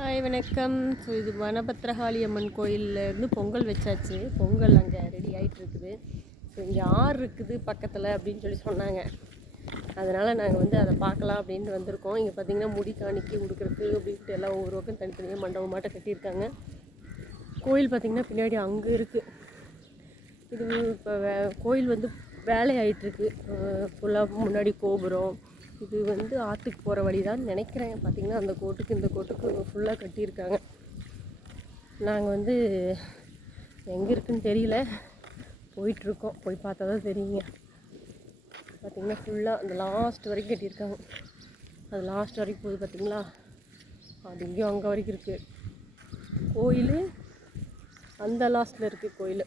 Hi வணக்கம். So இது வனபத்திரகாளி அம்மன் கோயிலேருந்து பொங்கல் வச்சாச்சு. பொங்கல் அங்கே ரெடி ஆகிட்டு இருக்குது. ஸோ இங்கே ஆறு இருக்குது பக்கத்தில் அப்படின்னு சொல்லி சொன்னாங்க. அதனால் நாங்கள் அதை பார்க்கலாம் அப்படின்ட்டு வந்திருக்கோம். இங்கே பார்த்திங்கன்னா முடி காணிக்கி கொடுக்குறதுக்கு அப்படின்ட்டு எல்லாம் ஒவ்வொரு பக்கம் தனித்தனியாக மண்டபமாட்ட கட்டியிருக்காங்க. கோயில் பார்த்திங்கன்னா பின்னாடி அங்கே இருக்குது. இது இப்போ கோயில் வேலை ஆகிட்டுருக்கு. ஃபுல்லாக முன்னாடி கோபுரம். இது ஆற்றுக்கு போகிற வழி தான் நினைக்கிறேன். பார்த்திங்கன்னா அந்த கோட்டுக்கு இந்த கோட்டுக்கு ஃபுல்லாக கட்டியிருக்காங்க. நாங்கள் எங்கே இருக்குதுன்னு தெரியல, போயிட்டுருக்கோம். போய் பார்த்தா தான் தெரியுங்க. பார்த்திங்கன்னா ஃபுல்லாக அந்த லாஸ்ட் வரைக்கும் கட்டியிருக்காங்க. அது லாஸ்ட் வரைக்கும் போகுது பார்த்திங்களா. அது இங்கேயும் அங்கே வரைக்கும் இருக்குது கோயில். அந்த லாஸ்ட்டில் இருக்குது கோயில்.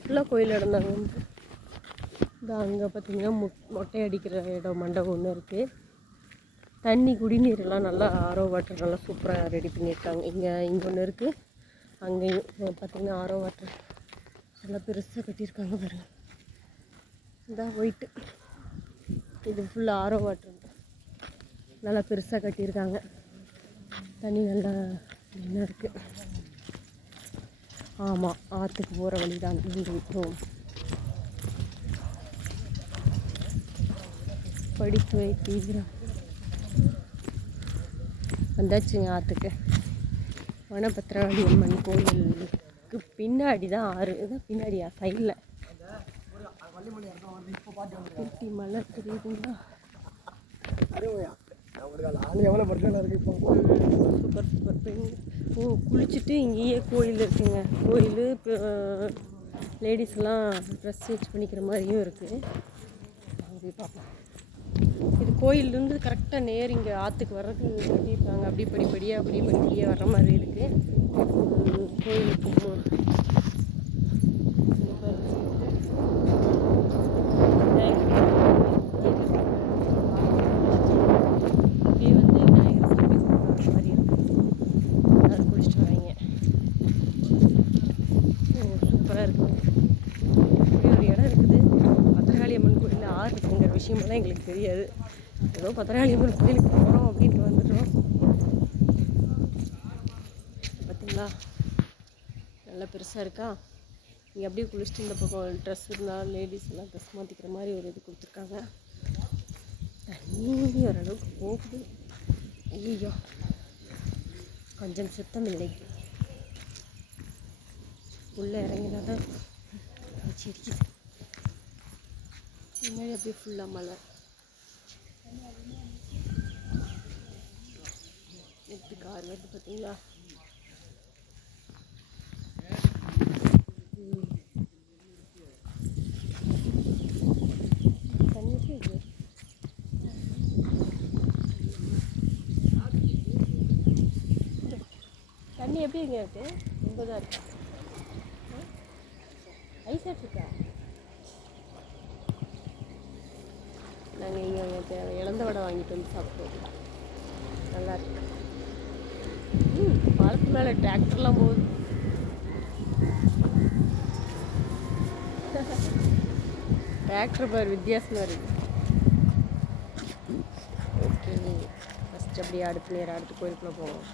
ஃபுல்லாக கோயில் இடந்தாங்க. அங்கே பார்த்திங்கன்னா மொட்டை அடிக்கிற இடம் மண்டபம் ஒன்று இருக்குது. தண்ணி குடிநீரெல்லாம் நல்லா ஆரோ வாட்டர் நல்லா சூப்பராக ரெடி பண்ணியிருக்காங்க. இங்கே ஒன்று இருக்குது. அங்கேயும் பார்த்திங்கன்னா ஆரோ வாட்டர் நல்லா பெருசாக கட்டியிருக்காங்க பாருங்க. இதான் போயிட்டு இது ஃபுல்லாக ஆரோ வாட்டர் நல்லா பெருசாக கட்டியிருக்காங்க. தண்ணி நல்லா என்ன இருக்குது. ஆமாம், ஆற்றுக்கு போகிற வழி தான் விட்டோம். படிப்பு தீவிரம் வந்தாச்சுங்க ஆற்றுக்கு. வனபத்திரகாளி அம்மன் கோயிலுக்கு பின்னாடி தான் ஆறு. இதுதான் பின்னாடியா சைடில் ஊட்டி மலை தெரியுதுங்களா. Super super. குளிச்சுட்டு இங்கேயே கோயில் இருக்குங்க. கோயில் லேடிஸ்லாம் ட்ரெஸ் சேஞ்ச் பண்ணிக்கிற மாதிரியும் இருக்குது. போய் பார்ப்போம். இது கோயிலேருந்து கரெக்டாக நேர் இங்கே ஆற்றுக்கு வர்றதுக்கு கட்டியிருக்காங்க. அப்படி படிப்படியாக வர்ற மாதிரி இருக்குது கோயிலுக்கு. அப்படியே விநாயகர் சாமி கும்பிட்ற மாதிரி இருக்குது. அதை குளிச்சுட்டு வராங்க. சூப்பராக இருக்குது. இப்படி ஒரு இடம் இருக்குது. பத்திரகாளி அம்மன் கோயிலில் ஆறு இருக்குங்கிற விஷயமெல்லாம் எங்களுக்கு தெரியாது. ஏதோ பத்திரகாளி அம்மன் கோயிலுக்கு போகிறோம் அப்படின்ட்டு வந்துட்டோம். பார்த்திங்களா நல்லா பெருசாக இருக்கா. இங்கே அப்படியே குளிச்சுட்டு இந்த பக்கம் ட்ரெஸ் இருந்தால் லேடிஸ் எல்லாம் ட்ரெஸ் மாற்றிக்கிற மாதிரி ஒரு இது கொடுத்துருக்காங்க. தண்ணி ஓரளவுக்கு போகுது. ஐயோ கொஞ்சம் சுத்தம் இல்லை. உள்ளே இறங்கினா தான் இருக்குது. முன்னாடி அப்படியே ஃபுல்லாக மலை. எப்படி கார் வருது பார்த்தீங்களா. தண்ணி எப்படி இருக்கு. தண்ணி எப்படி இங்கே இருக்கு. ரொம்ப தான் இருக்கு. ஐசாட் இருக்கா. நாங்கள் இங்கே இழந்த வடை வாங்கிட்டு சாப்பிடுவோம். நல்லாயிருக்கு. பாலத்து மேலே டிராக்டர்லாம் போகுது. டிராக்டர் பார் வித்தியாசமாக இருக்குது. ஓகே, ஃபஸ்ட் அப்படியே அடுத்து நேராக அடுத்து கோயிலுக்குள்ளே போவோம்.